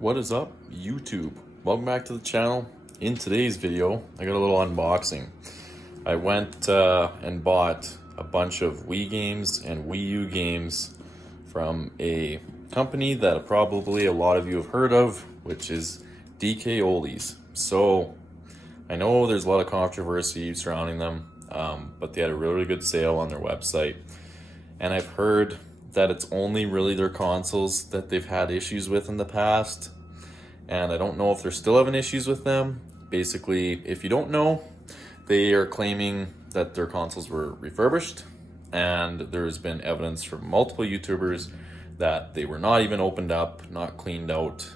What is up, YouTube? Welcome back to the channel. In today's video, I got a little unboxing. I went and bought a bunch of Wii games and Wii U games from a company that probably a lot of you have heard of, which is DK Oldies. So I know there's a lot of controversy surrounding them, but they had a really good sale on their website. And I've heard that it's only really their consoles that they've had issues with in the past. And I don't know if they're still having issues with them. Basically, if you don't know, they are claiming that their consoles were refurbished. And there's been evidence from multiple YouTubers that they were not even opened up, not cleaned out.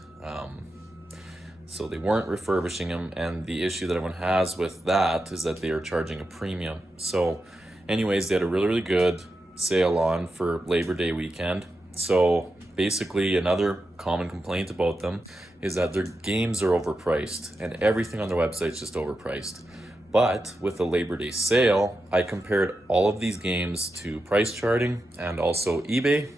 So they weren't refurbishing them. And the issue that everyone has with that is that they are charging a premium. So anyways, they had a really good sale on for Labor Day weekend. So basically another common complaint about them is that their games are overpriced and everything on their website is just overpriced. But with the Labor Day sale, I compared all of these games to price charting and also eBay.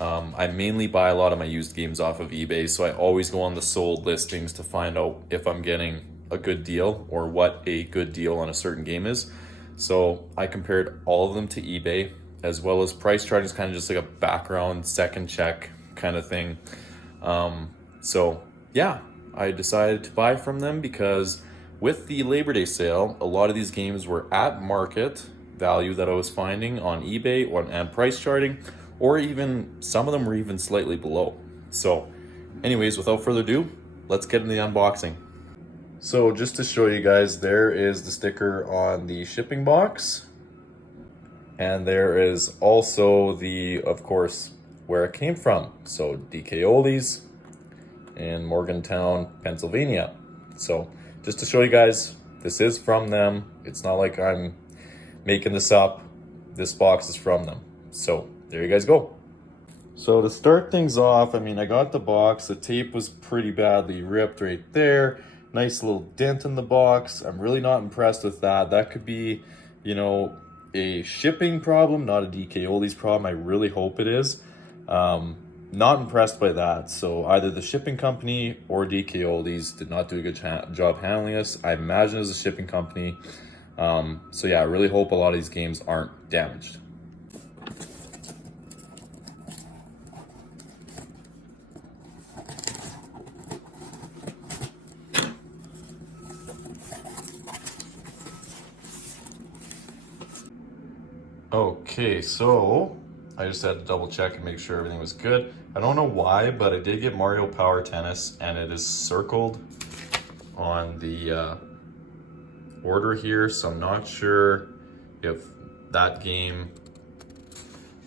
I mainly buy a lot of my used games off of eBay, so I always go on the sold listings to find out if I'm getting a good deal or what a good deal on a certain game is. So I compared all of them to eBay, as well as price charting is kind of just like a background second check kind of thing. So yeah, I decided to buy from them because with the Labor Day sale, a lot of these games were at market value that I was finding on eBay and price charting, or even some of them were even slightly below. So anyways, without further ado, let's get into the unboxing. So just to show you guys, there is the sticker on the shipping box. And there is also the, of course, where it came from. So DK Oldies in Morgantown, Pennsylvania. So just to show you guys, this is from them. It's not like I'm making this up. This box is from them. So there you guys go. So to start things off, I mean, I got the box. The tape was pretty badly ripped right there. Nice little dent in the box. I'm really not impressed with that. That could be, you know, a shipping problem, not a DK Oldies problem. I really hope it is. Not impressed by that. So either the shipping company or DK Oldies did not do a good job handling this. I imagine it was a shipping company. So yeah, I really hope a lot of these games aren't damaged. Okay, so I just had to double check and make sure everything was good. I don't know why, but I did get Mario Power Tennis and it is circled on the order here, so I'm not sure if that game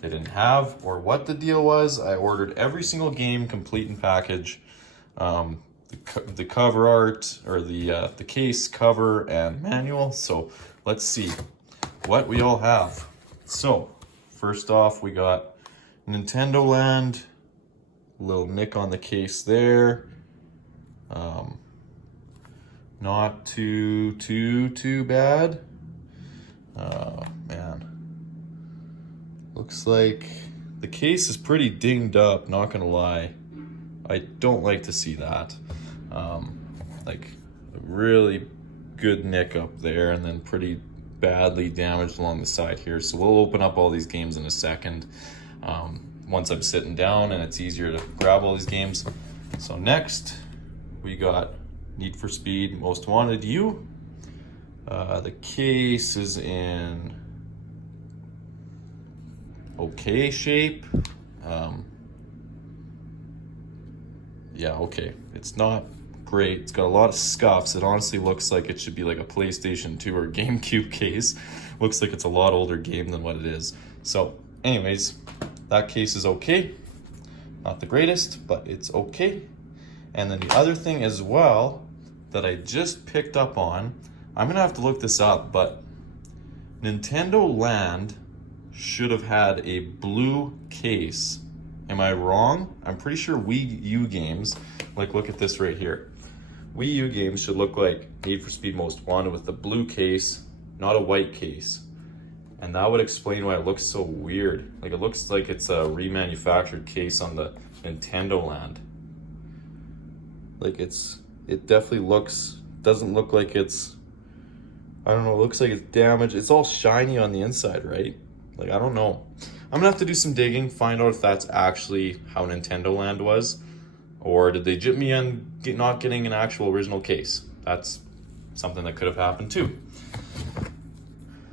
they didn't have or what the deal was. I ordered every single game complete in package. The cover art, or the case, cover, and manual. So let's see what we all have. So, first off, we got Nintendo Land, little nick on the case there. Not too bad. Man. Looks like the case is pretty dinged up, not gonna lie. I don't like to see that. Like a really good nick up there and then pretty badly damaged along the side here. So we'll open up all these games in a second once I'm sitting down and it's easier to grab all these games. So next we got Need for Speed Most Wanted U. The case is in okay shape. Yeah, okay, it's not great. It's got a lot of scuffs. It honestly looks like it should be like a PlayStation 2 or GameCube case. Looks like it's a lot older game than what it is. So anyways, that case is okay. Not the greatest, but it's okay. And then the other thing as well that I just picked up on, I'm gonna have to look this up, but Nintendo Land should have had a blue case. Am I wrong? I'm pretty sure Wii U Games, like look at this right here. Wii U Games should look like Need for Speed Most Wanted with the blue case, not a white case. And that would explain why it looks so weird. Like it looks like it's a remanufactured case on the Nintendo Land. Like it definitely doesn't look like it's, I don't know, it looks like it's damaged. It's all shiny on the inside, right? Like, I don't know. I'm gonna have to do some digging, find out if that's actually how Nintendo Land was, or did they jip me on not getting an actual original case? That's something that could have happened too.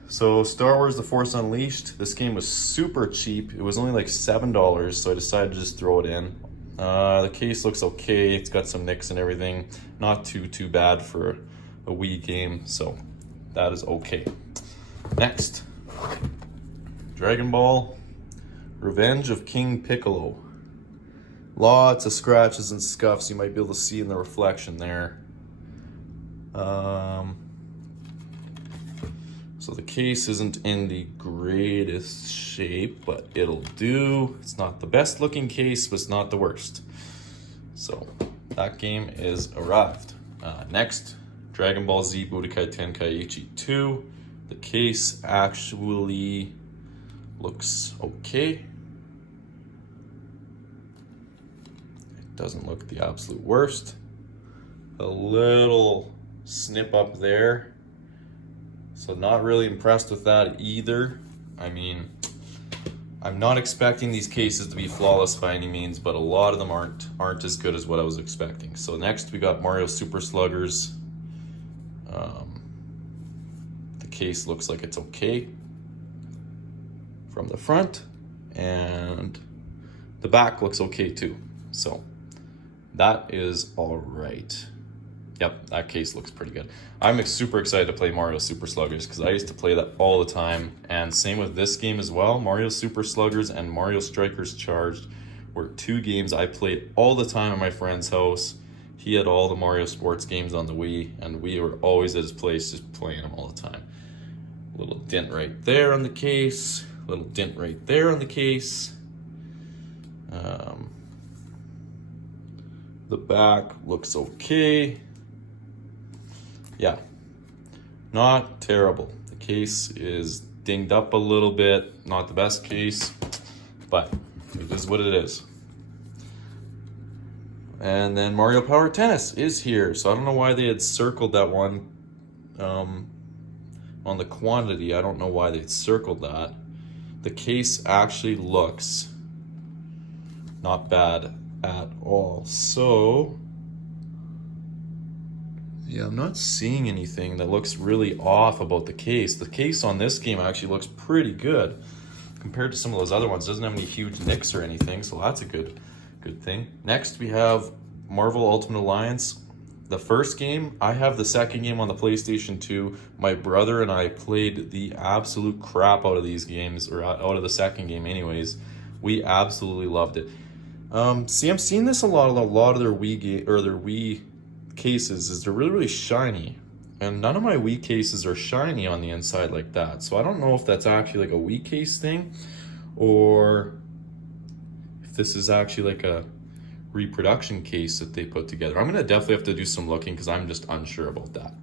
So Star Wars The Force Unleashed, this game was super cheap. It was only like $7, so I decided to just throw it in. The case looks okay. It's got some nicks and everything. Not too bad for a Wii game, so that is okay. Next, Dragon Ball Revenge of King Piccolo. Lots of scratches and scuffs you might be able to see in the reflection there. So the case isn't in the greatest shape, but it'll do. It's not the best looking case, but it's not the worst. So that game is arrived. Next, Dragon Ball Z Budokai Tenkaichi 2. The case actually looks okay. It doesn't look the absolute worst. A little snip up there. So not really impressed with that either. I mean, I'm not expecting these cases to be flawless by any means, but a lot of them aren't as good as what I was expecting. So next we got Mario Super Sluggers. The case looks like it's okay from the front, and the back looks okay too. So that is all right. Yep, that case looks pretty good. I'm super excited to play Mario Super Sluggers because I used to play that all the time. And same with this game as well. Mario Super Sluggers and Mario Strikers Charged were two games I played all the time at my friend's house. He had all the Mario sports games on the Wii, and we were always at his place just playing them all the time. Little dent right there on the case. Little dent right there on the case. The back looks okay. Yeah, not terrible. The case is dinged up a little bit. Not the best case, but it is what it is. And then Mario Power Tennis is here. So I don't know why they had circled that one on the quantity. I don't know why they circled that. The case actually looks not bad at all. So yeah, I'm not seeing anything that looks really off about the case. The case on this game actually looks pretty good compared to some of those other ones. It doesn't have any huge nicks or anything, so that's a good thing. Next, we have Marvel Ultimate Alliance. The first game, I have the second game on the PlayStation 2. My brother and I played the absolute crap out of these games, or out of the second game anyways. We absolutely loved it. See, I'm seeing this a lot of their Wii cases is they're really shiny, and none of my Wii cases are shiny on the inside like that. So I don't know if that's actually like a Wii case thing, or if this is actually like a reproduction case that they put together. I'm gonna definitely have to do some looking because I'm just unsure about that.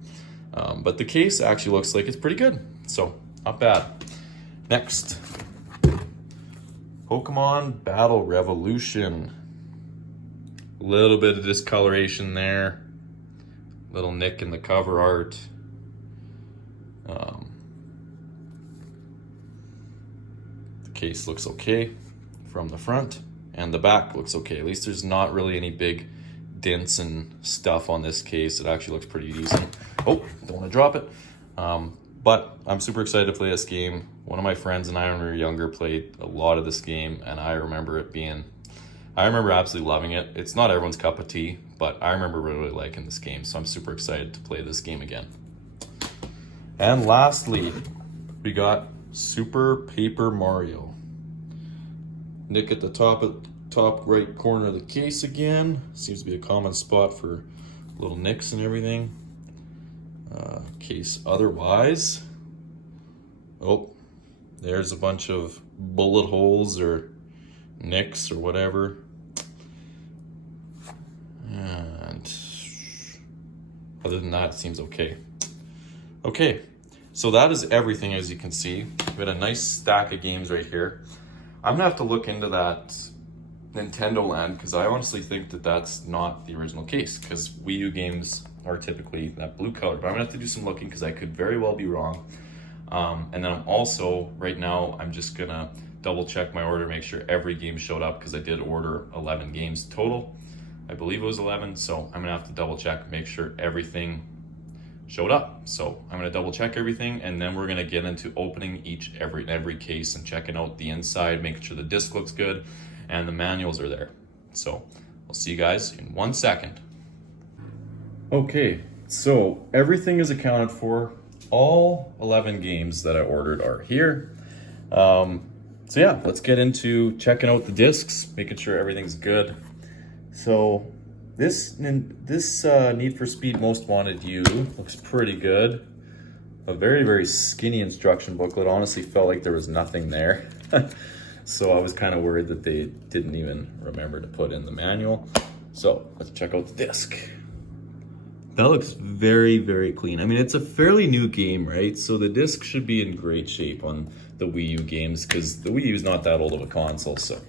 But the case actually looks like it's pretty good, so not bad. Next, Pokemon Battle Revolution. A little bit of discoloration there. Little nick in the cover art. The case looks okay from the front, and the back looks okay. At least there's not really any big dents and stuff on this case. It actually looks pretty decent. Oh, don't want to drop it. But I'm super excited to play this game. One of my friends and I, when we were younger, played a lot of this game, and I remember absolutely loving it. It's not everyone's cup of tea, but I remember really liking this game, so I'm super excited to play this game again. And lastly, we got Super Paper Mario. Nick at the top right corner of the case again. Seems to be a common spot for little nicks and everything. Case otherwise. Oh, there's a bunch of bullet holes or nicks or whatever. And other than that, it seems okay. Okay, so that is everything, as you can see. We got a nice stack of games right here. I'm gonna have to look into that Nintendo Land, because I honestly think that that's not the original case, because Wii U games are typically that blue color. But I'm gonna have to do some looking because I could very well be wrong. And then I'm also, right now, I'm just gonna double check my order, make sure every game showed up, because I did order 11 games total. I believe it was 11, so I'm gonna have to double check, make sure everything showed up. So I'm gonna double check everything, and then we're gonna get into opening every case and checking out the inside, making sure the disc looks good and the manuals are there. So I'll see you guys in 1 second. Okay, so everything is accounted for. All 11 games that I ordered are here. So yeah, let's get into checking out the discs, making sure everything's good. So this Need for Speed Most Wanted U looks pretty good. A very, very skinny instruction booklet. Honestly felt like there was nothing there. So I was kind of worried that they didn't even remember to put in the manual. So let's check out the disc. That looks very, very clean. I mean, it's a fairly new game, right? So the disc should be in great shape on the Wii U games, because the Wii U is not that old of a console. So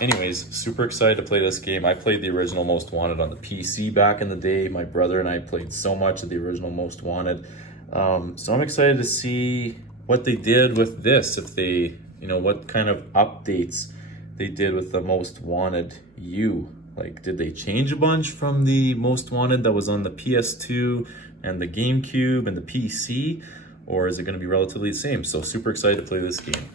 anyways, super excited to play this game. I played the original Most Wanted on the PC back in the day. My brother and I played so much of the original Most Wanted. So I'm excited to see what they did with this, if they, what kind of updates they did with the Most Wanted U. Like, did they change a bunch from the Most Wanted that was on the PS2 and the GameCube and the PC? Or is it going to be relatively the same? So super excited to play this game.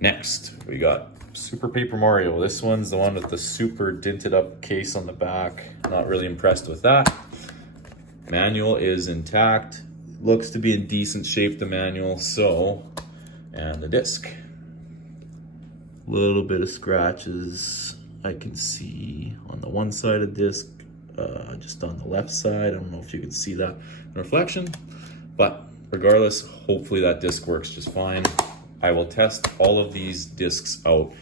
Next, we got Super Paper Mario. This one's the one with the super dinted up case on the back. Not really impressed with that. Manual is intact. Looks to be in decent shape, the manual. So, and the disc. Little bit of scratches I can see on the one side of the disc, just on the left side. I don't know if you can see that in reflection, but regardless, hopefully that disc works just fine. I will test all of these discs out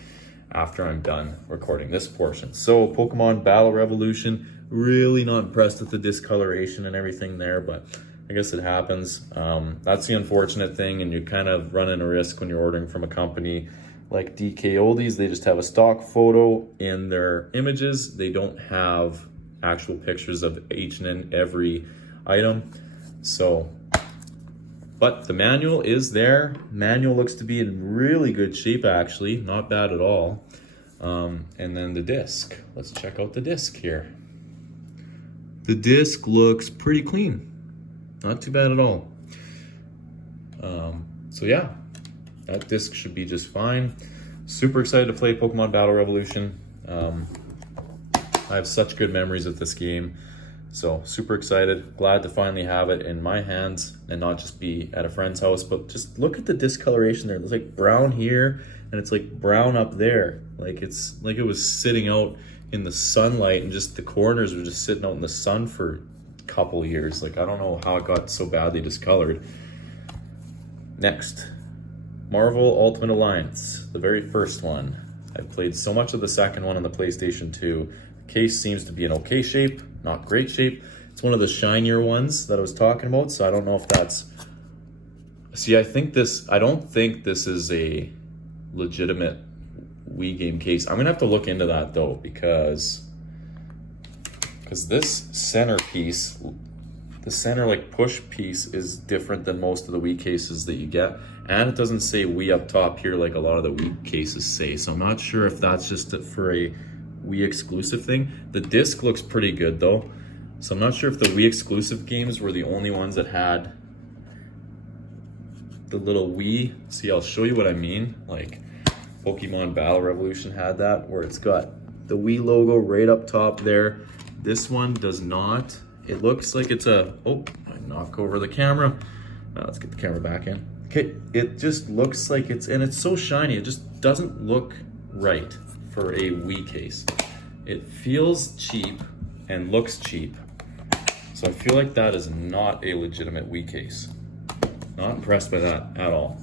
after I'm done recording this portion. So Pokemon Battle Revolution, really not impressed with the discoloration and everything there, but I guess it happens. That's the unfortunate thing, and you kind of run in a risk when you're ordering from a company like DK Oldies. They just have a stock photo in their images. They don't have actual pictures of each and every item. So, but the manual is there. Manual looks to be in really good shape, actually. Not bad at all. And then the disc. Let's check out the disc here. The disc looks pretty clean. Not too bad at all. So yeah. That disc should be just fine. Super excited to play Pokemon Battle Revolution. I have such good memories of this game. So super excited. Glad to finally have it in my hands and not just be at a friend's house. But just look at the discoloration there. It's like brown here and it's like brown up there. Like it's like it was sitting out in the sunlight and just the corners were just sitting out in the sun for a couple years. Like I don't know how it got so badly discolored. Next. Marvel Ultimate Alliance, the very first one. I played so much of the second one on the PlayStation 2. The case seems to be in okay shape, not great shape. It's one of the shinier ones that I was talking about, so I don't know if that's... See, I don't think this is a legitimate Wii game case. I'm gonna have to look into that though, because this center piece, the center like push piece is different than most of the Wii cases that you get. And it doesn't say Wii up top here like a lot of the Wii cases say. So I'm not sure if that's just for a Wii exclusive thing. The disc looks pretty good though. So I'm not sure if the Wii exclusive games were the only ones that had the little Wii. See, I'll show you what I mean. Like Pokemon Battle Revolution had that, where it's got the Wii logo right up top there. This one does not. It looks like it's a, oh, I knock over the camera. Let's get the camera back in. Okay, it just looks like it's so shiny, it just doesn't look right for a Wii case. It feels cheap and looks cheap. So I feel like that is not a legitimate Wii case. Not impressed by that at all.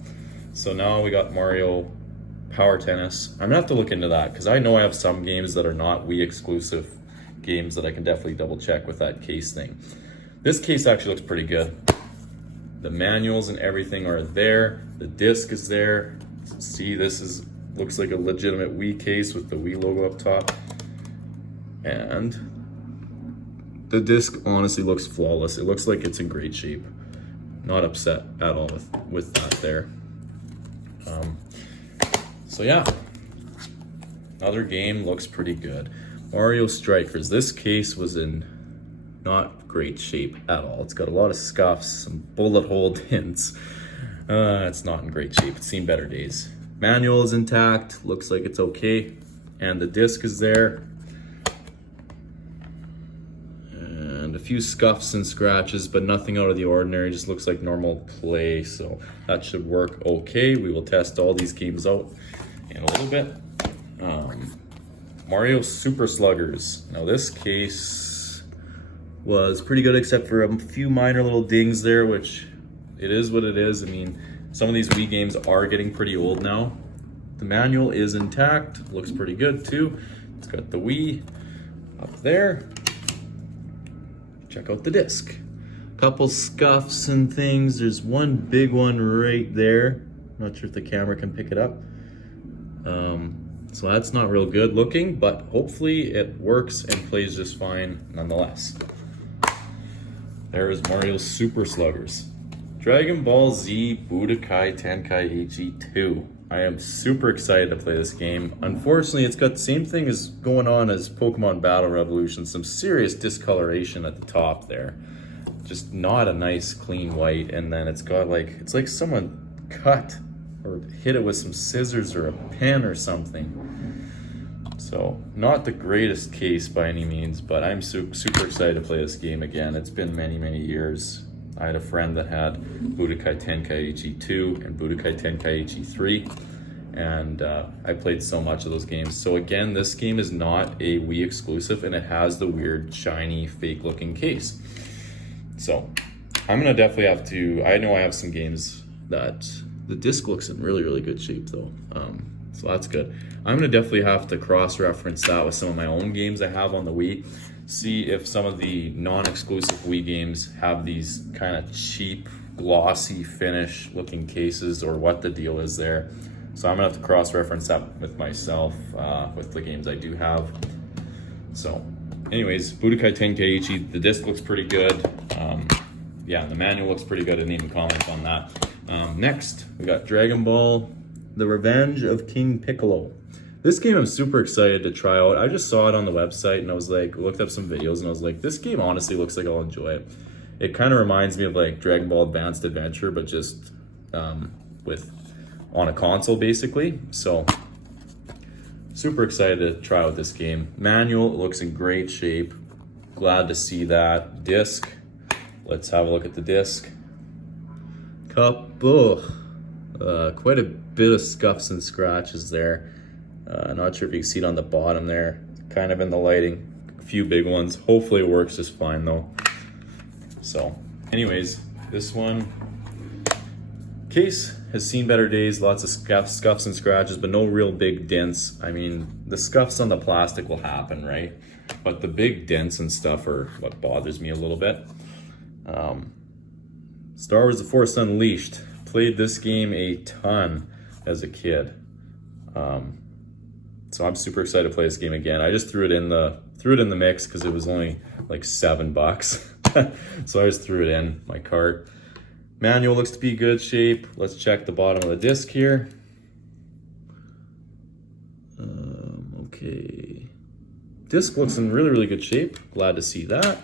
So now we got Mario Power Tennis. I'm gonna have to look into that, because I know I have some games that are not Wii exclusive games that I can definitely double check with that case thing. This case actually looks pretty good. The manuals and everything are there. The disc is there. See, this is Looks like a legitimate Wii case with the Wii logo up top. And the disc honestly looks flawless. It looks like it's in great shape. Not upset at all with that there. So yeah, another game looks pretty good. Mario Strikers. This case was in not great shape at all. It's got a lot of scuffs, some bullet hole dents. It's not in great shape. It's seen better days. Manual is intact. Looks like it's okay. And the disc is there. And a few scuffs and scratches, but nothing out of the ordinary. Just looks like normal play. So that should work okay. We will test all these games out in a little bit. Mario Super Sluggers. Now this case was pretty good except for a few minor little dings there, which it is what it is. I mean, some of these Wii games are getting pretty old now. The manual is intact, looks pretty good too. It's got the Wii up there. Check out the disc. Couple scuffs and things. There's one big one right there. Not sure if the camera can pick it up. So that's not real good looking, but hopefully it works and plays just fine nonetheless. There's Mario Super Sluggers. Dragon Ball Z Budokai Tenkaichi 2. I am super excited to play this game. Unfortunately, it's got the same thing as going on as Pokemon Battle Revolution. Some serious discoloration at the top there. Just not a nice clean white, and then it's got it's like someone cut or hit it with some scissors or a pen or something. So not the greatest case by any means, but I'm super excited to play this game again. It's been many years. I had a friend that had Budokai Tenkaichi 2 and Budokai Tenkaichi 3, and I played so much of those games. So again, this game is not a Wii exclusive, and it has the weird, shiny, fake-looking case. So I'm gonna definitely have to, I know I have some games that the disc looks in really good shape though. So that's good. I'm gonna definitely have to cross-reference that with some of my own games I have on the Wii. See if some of the non-exclusive Wii games have these kind of cheap, glossy finish looking cases or what the deal is there. So I'm gonna have to cross-reference that with myself, with the games I do have. So anyways, Budokai Tenkaichi, the disc looks pretty good. Yeah, the manual looks pretty good. I didn't even comment on that. Next, we got Dragon Ball, The Revenge of King Piccolo. This game I'm super excited to try out. I just saw it on the website and I was like, looked up some videos and I was like, this game honestly looks like I'll enjoy it. It kind of reminds me of like Dragon Ball Advanced Adventure, but just with on a console basically. So super excited to try out this game. Manual looks in great shape. Glad to see that. Disc. Let's have a look at the disc. Cup. Quite a bit of scuffs and scratches there. Not sure if you can see it on the bottom there. Kind of in the lighting. A few big ones. Hopefully it works just fine though. So anyways, this one case has seen better days. Lots of scuffs and scratches, but no real big dents. I mean, the scuffs on the plastic will happen, right? But the big dents and stuff are what bothers me a little bit. Star Wars: The Force Unleashed. Played this game a ton as a kid. So I'm super excited to play this game again. I just threw it in the mix because it was only like $7. So I just threw it in my cart. Manual looks to be good shape. Let's check the bottom of the disc here. Okay. Disc looks in really good shape. Glad to see that.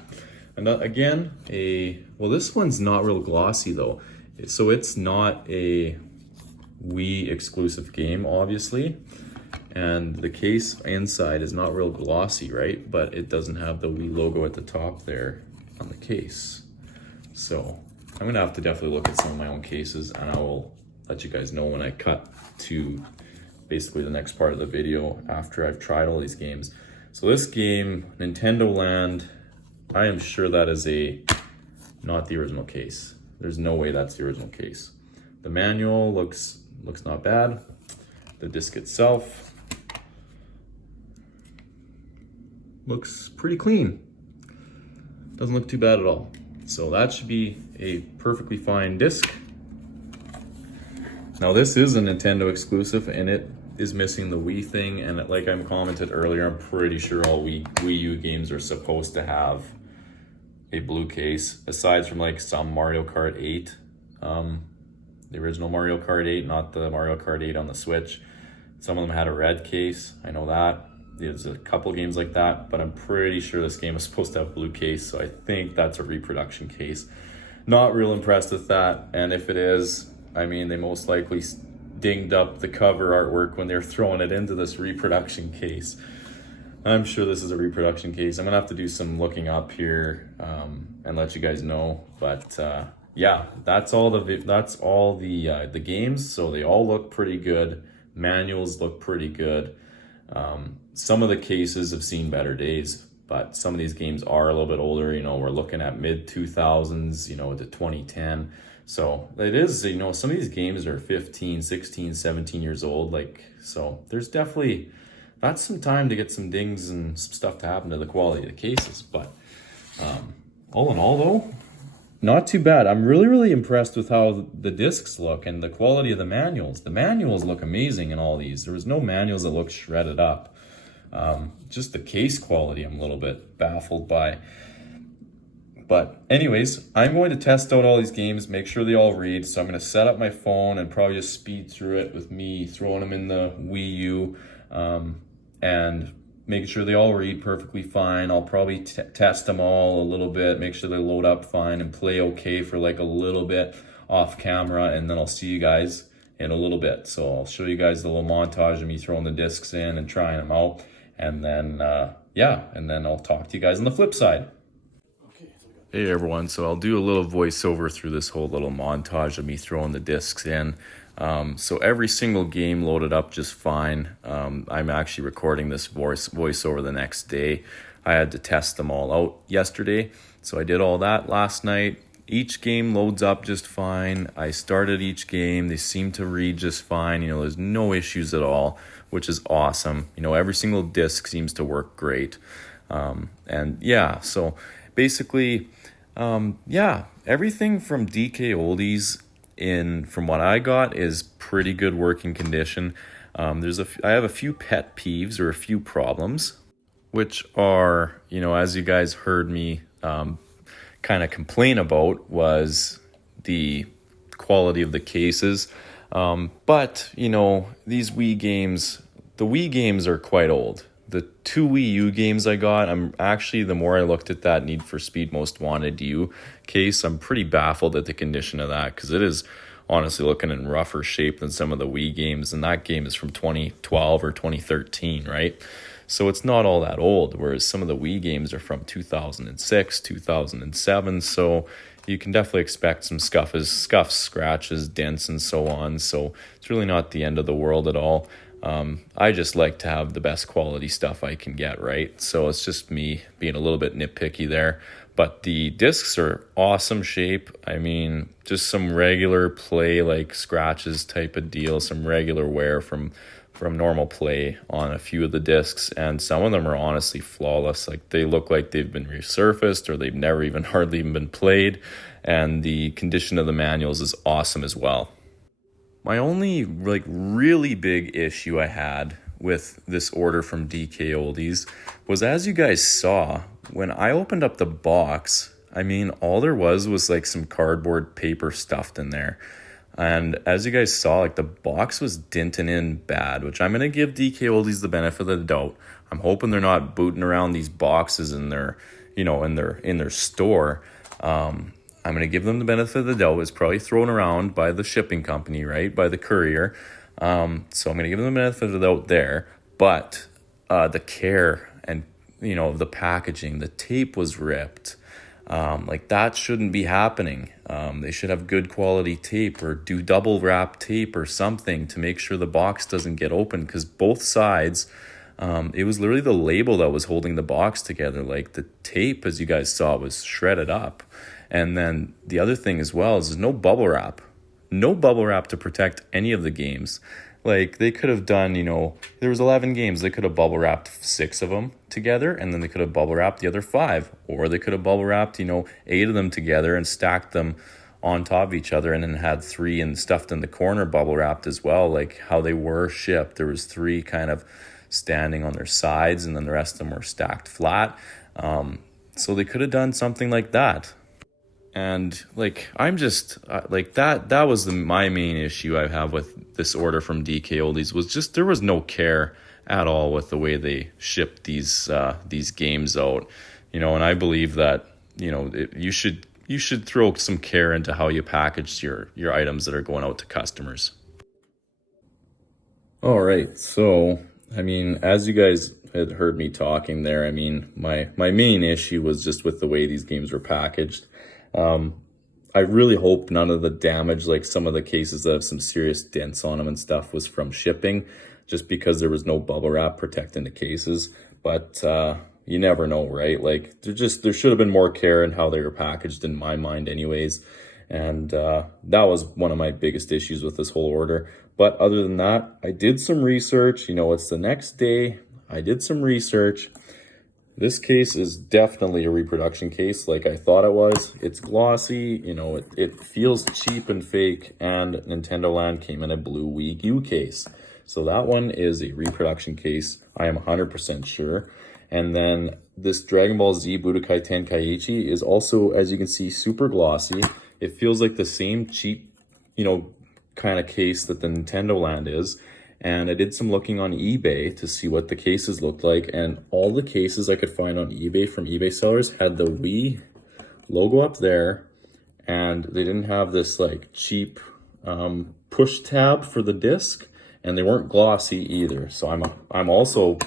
And again, well, this one's not real glossy though. So it's not a Wii exclusive game, obviously. And the case inside is not real glossy, right? But it doesn't have the Wii logo at the top there on the case. So I'm gonna have to definitely look at some of my own cases, and I will let you guys know when I cut to basically the next part of the video after I've tried all these games. So this game, Nintendo Land, I am sure that is not the original case. There's no way that's the original case. The manual looks not bad. The disc itself looks pretty clean. Doesn't look too bad at all. So that should be a perfectly fine disc. Now this is a Nintendo exclusive, and it is missing the Wii thing, and like I commented earlier, I'm pretty sure all Wii U games are supposed to have a blue case, aside from like some Mario Kart 8, the original Mario Kart 8, not the Mario Kart 8 on the Switch. Some of them had a red case, I know that. There's a couple games like that, but I'm pretty sure this game is supposed to have blue case, so I think that's a reproduction case. Not real impressed with that, and if it is, I mean, they most likely dinged up the cover artwork when they're throwing it into this reproduction case. I'm sure this is a reproduction case. I'm gonna have to do some looking up here and let you guys know. But yeah, that's all the games. So they all look pretty good. Manuals look pretty good. Some of the cases have seen better days, but some of these games are a little bit older. You know, we're looking at mid 2000s, you know, to 2010. So it is, you know, some of these games are 15, 16, 17 years old. Like, so there's definitely, that's some time to get some dings and some stuff to happen to the quality of the cases. But all in all though, not too bad. I'm really impressed with how the discs look and the quality of the manuals. The manuals look amazing in all these. There was no manuals that look shredded up. Just the case quality I'm a little bit baffled by. But anyways, I'm going to test out all these games, make sure they all read. So I'm going to set up my phone and probably just speed through it with me throwing them in the Wii U and making sure they all read perfectly fine. I'll probably test them all a little bit, make sure they load up fine and play okay for like a little bit off camera. And then I'll see you guys in a little bit. So I'll show you guys the little montage of me throwing the discs in and trying them out. And then, yeah, and then I'll talk to you guys on the flip side. Hey everyone, so I'll do a little voiceover through this whole little montage of me throwing the discs in. So every single game loaded up just fine. I'm actually recording this voiceover the next day. I had to test them all out yesterday, so I did all that last night. Each game loads up just fine. I started each game. They seem to read just fine. You know, there's no issues at all, which is awesome. You know, every single disc seems to work great. And yeah, so basically, yeah, everything from DK Oldies from what I got is pretty good working condition. I have a few pet peeves or a few problems, which are, you know, as you guys heard me kind of complain about, was the quality of the cases. But, you know, these Wii games, the Wii games are quite old. The 2 Wii U games I got, I'm actually, the more I looked at that Need for Speed Most Wanted U case, I'm pretty baffled at the condition of that, because it is honestly looking in rougher shape than some of the Wii games, and that game is from 2012 or 2013, right? So it's not all that old, whereas some of the Wii games are from 2006, 2007, so you can definitely expect some scuffs, scratches, dents, and so on, so it's really not the end of the world at all. I just like to have the best quality stuff I can get, right? So it's just me being a little bit nitpicky there. But the discs are awesome shape. I mean, just some regular play, like scratches type of deal, some regular wear from normal play on a few of the discs. And some of them are honestly flawless. Like, they look like they've been resurfaced or they've never even hardly even been played. And the condition of the manuals is awesome as well. My only really big issue I had with this order from DK Oldies was, as you guys saw, when I opened up the box, I mean, all there was like some cardboard paper stuffed in there. And as you guys saw, like, the box was denting in bad, which I'm going to give DK Oldies the benefit of the doubt. I'm hoping they're not booting around these boxes in their, you know, in their store. I'm going to give them the benefit of the doubt. It's probably thrown around by the shipping company, right? By the courier. So I'm going to give them the benefit of the doubt there. But the care and, you know, the packaging, the tape was ripped. Like, that shouldn't be happening. They should have good quality tape, or do double wrap tape or something to make sure the box doesn't get open, because both sides, it was literally the label that was holding the box together. Like, the tape, as you guys saw, was shredded up. And then the other thing as well is there's no bubble wrap. No bubble wrap to protect any of the games. Like, they could have done, you know, there was 11 games. They could have bubble wrapped 6 of them together, and then they could have bubble wrapped the other 5. Or they could have bubble wrapped, you know, 8 of them together and stacked them on top of each other, and then had three and stuffed in the corner bubble wrapped as well, like how they were shipped. There was three kind of standing on their sides, and then the rest of them were stacked flat. So they could have done something like that. And like, I'm just like that was my main issue I have with this order from DK Oldies, was just there was no care at all with the way they shipped these games out, and I believe that, you should throw some care into how you package your items that are going out to customers. All right, so I mean, as you guys had heard me talking there, I mean, my main issue was just with the way these games were packaged. I really hope none of the damage, like some of the cases that have some serious dents on them and stuff, was from shipping, just because there was no bubble wrap protecting the cases. But you never know, right? Like, there should have been more care in how they were packaged, in my mind anyways. And that was one of my biggest issues with this whole order. But other than that, I did some research. It's the next day. I did some research. This case is definitely a reproduction case, like I thought it was. It's glossy, it feels cheap and fake, and Nintendo Land came in a blue Wii U case. So that one is a reproduction case, I am 100% sure. And then this Dragon Ball Z Budokai Tenkaichi is also, as you can see, super glossy. It feels like the same cheap, kind of case that the Nintendo Land is. And I did some looking on eBay to see what the cases looked like. And all the cases I could find on eBay from eBay sellers had the Wii logo up there. And they didn't have this like cheap push tab for the disc. And they weren't glossy either. So I'm also,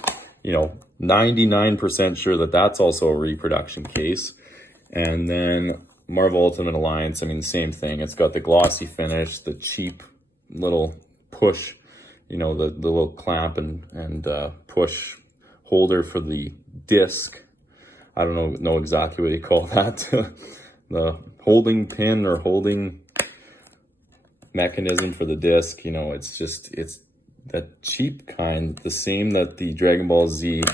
99% sure that that's also a reproduction case. And then Marvel Ultimate Alliance, I mean, same thing. It's got the glossy finish, the cheap little push, the little clamp and push holder for the disc. I don't know exactly what you call that. The holding pin or holding mechanism for the disc. It's that cheap kind, the same that the Dragon Ball Z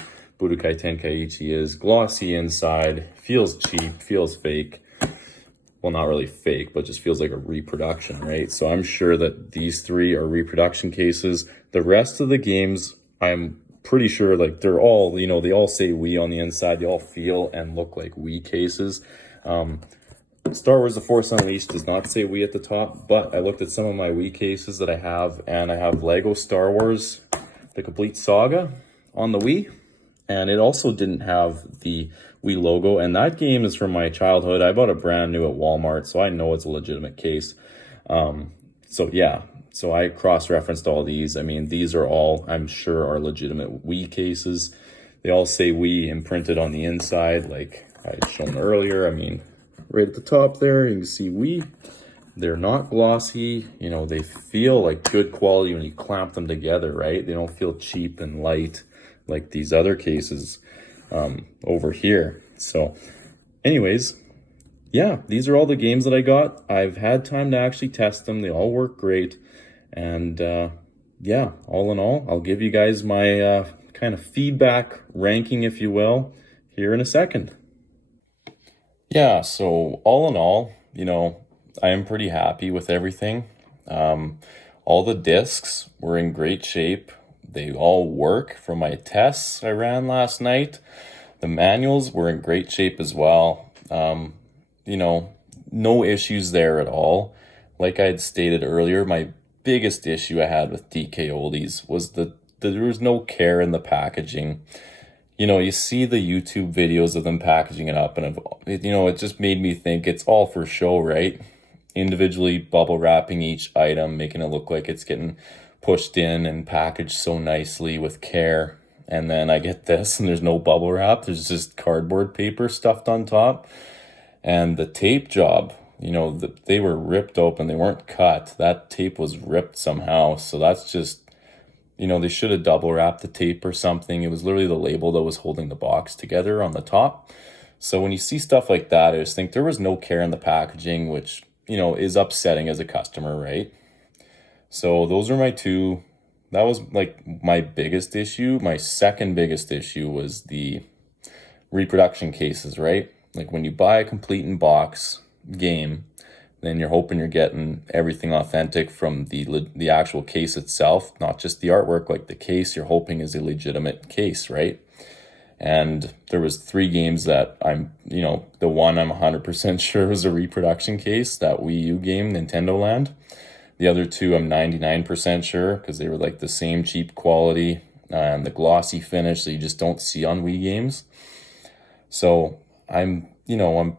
Budokai Tenkaichi is. Glossy inside, feels cheap, feels fake. Well, not really fake, but just feels like a reproduction, right? So I'm sure that these three are reproduction cases. The rest of the games, I'm pretty sure, like, they're all, they all say Wii on the inside. They all feel and look like Wii cases. Star Wars The Force Unleashed does not say Wii at the top, but I looked at some of my Wii cases that I have, and I have Lego Star Wars The Complete Saga on the Wii, and it also didn't have the Wii logo, and that game is from my childhood. I bought it brand new at Walmart, so I know it's a legitimate case. So I cross-referenced all these. I mean, these are all, I'm sure, are legitimate Wii cases. They all say Wii imprinted on the inside, like I had shown earlier. I mean, right at the top there, you can see Wii. They're not glossy. They feel like good quality when you clamp them together, right? They don't feel cheap and light like these other cases over here. So anyways, yeah, these are all the games that I got. I've had time to actually test them. They all work great. And yeah, all in all, I'll give you guys my kind of feedback ranking, if you will, here in a second. Yeah, so all in all, I am pretty happy with everything. All the discs were in great shape. They all work from my tests I ran last night. The manuals were in great shape as well. No issues there at all. Like I had stated earlier, my biggest issue I had with DK Oldies was that there was no care in the packaging. You see the YouTube videos of them packaging it up, and it just made me think it's all for show, right? Individually bubble wrapping each item, making it look like it's getting pushed in and packaged so nicely with care. And then I get this, and there's no bubble wrap. There's just cardboard paper stuffed on top. And the tape job, they were ripped open. They weren't cut. That tape was ripped somehow. So that's just, they should have double wrapped the tape or something. It was literally the label that was holding the box together on the top. So when you see stuff like that, I just think there was no care in the packaging, which, is upsetting as a customer, right? So those are my two. That was like my biggest issue. My second biggest issue was the reproduction cases, right? Like when you buy a complete in box game, then you're hoping you're getting everything authentic from the actual case itself, not just the artwork. Like the case you're hoping is a legitimate case, right? And there was 3 games that the one I'm 100% sure was a reproduction case, that Wii U game, Nintendo Land. The other 2 I'm 99% sure, because they were like the same cheap quality and the glossy finish that you just don't see on Wii games. So I'm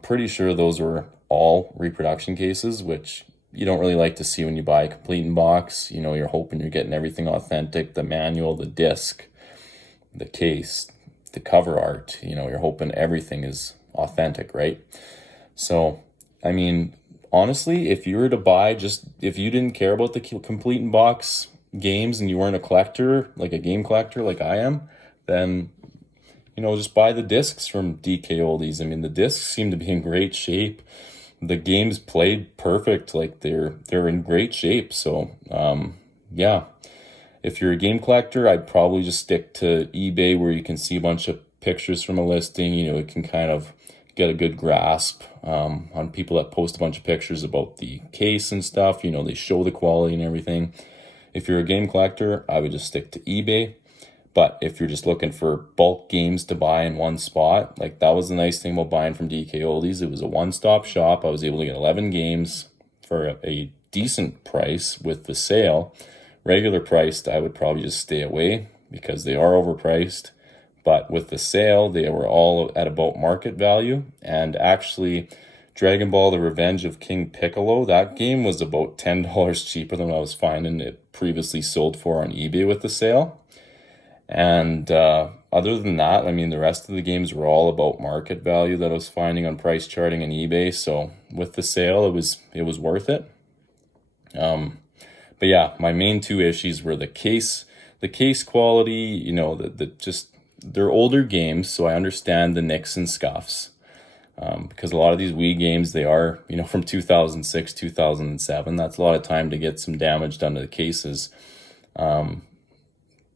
pretty sure those were all reproduction cases, which you don't really like to see when you buy a complete in box. You're hoping you're getting everything authentic, the manual, the disc, the case, the cover art, you're hoping everything is authentic, right? So, I mean, honestly, if you were to buy, if you didn't care about the complete in box games and you weren't a collector, like a game collector like I am, then just buy the discs from DK Oldies. I mean, the discs seem to be in great shape. The games played perfect. Like they're in great shape. So, yeah. If you're a game collector, I'd probably just stick to eBay, where you can see a bunch of pictures from a listing. You can kind of get a good grasp on people that post a bunch of pictures about the case and stuff. They show the quality and everything. If you're a game collector, I would just stick to eBay. But if you're just looking for bulk games to buy in one spot, like that was the nice thing about buying from DK Oldies. It was a one-stop shop. I was able to get 11 games for a decent price with the sale. Regular priced, I would probably just stay away because they are overpriced. But with the sale, they were all at about market value. And actually, Dragon Ball: The Revenge of King Piccolo, that game was about $10 cheaper than what I was finding it previously sold for on eBay with the sale. And other than that, I mean, the rest of the games were all about market value that I was finding on price charting and eBay. So with the sale, it was worth it. But yeah, my main 2 issues were the case quality. They're older games, so I understand the nicks and scuffs. Because a lot of these Wii games, they are, from 2006, 2007. That's a lot of time to get some damage done to the cases.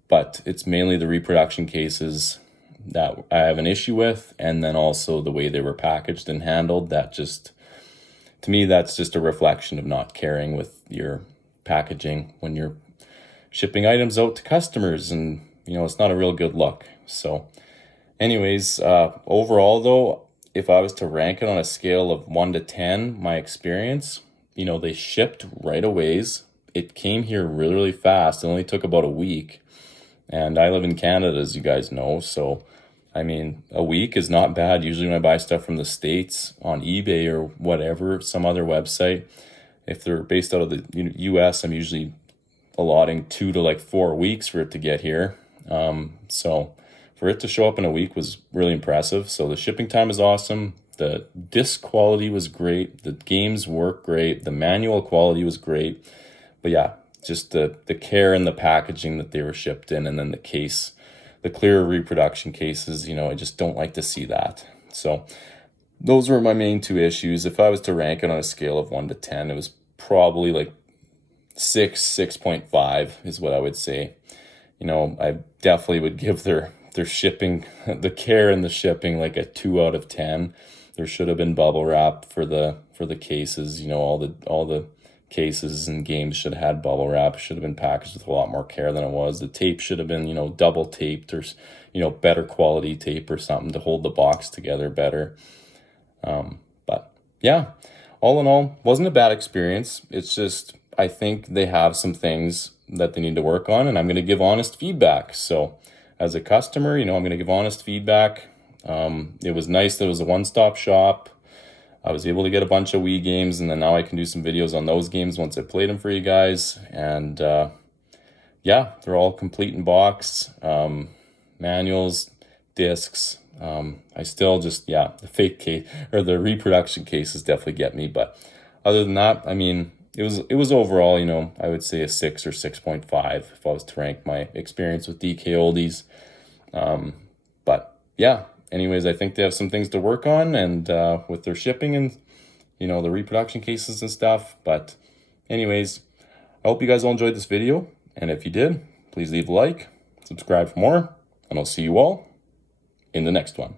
But it's mainly the reproduction cases that I have an issue with, and then also the way they were packaged and handled. To me, that's just a reflection of not caring with your packaging when you're shipping items out to customers, and it's not a real good look. So anyways, overall though, if I was to rank it on a scale of 1 to 10, my experience, they shipped right away. It came here really, really fast. It only took about a week. And I live in Canada, as you guys know. So, I mean, a week is not bad. Usually when I buy stuff from the States on eBay or whatever, some other website, if they're based out of the US, I'm usually allotting 2 to 4 weeks for it to get here. So for it to show up in a week was really impressive. So the shipping time is awesome. The disc quality was great. The games work great. The manual quality was great. But yeah, just the care and the packaging that they were shipped in, and then the case, the clear reproduction cases, I just don't like to see that. So those were my main 2 issues. If I was to rank it on a scale of 1 to 10, it was probably 6.5 is what I would say. I definitely would give their shipping, the care and the shipping, a 2 out of 10. There should have been bubble wrap for the cases. All the cases and games should have had bubble wrap. Should have been packaged with a lot more care than it was. The tape should have been double taped, or better quality tape or something to hold the box together better. But yeah, all in all, wasn't a bad experience. It's just, I think they have some things that they need to work on, and I'm going to give honest feedback. So as a customer, I'm going to give honest feedback. It was nice that it was a one-stop shop. I was able to get a bunch of Wii games, and then now I can do some videos on those games once I played them for you guys. And yeah, they're all complete in box, manuals, discs. I still just, the fake case or the reproduction cases definitely get me. But other than that, I mean, it was overall, I would say a 6 or 6.5 if I was to rank my experience with DK Oldies. But yeah, anyways, I think they have some things to work on, and with their shipping and the reproduction cases and stuff. But anyways, I hope you guys all enjoyed this video, and if you did, please leave a like, subscribe for more, and I'll see you all in the next one.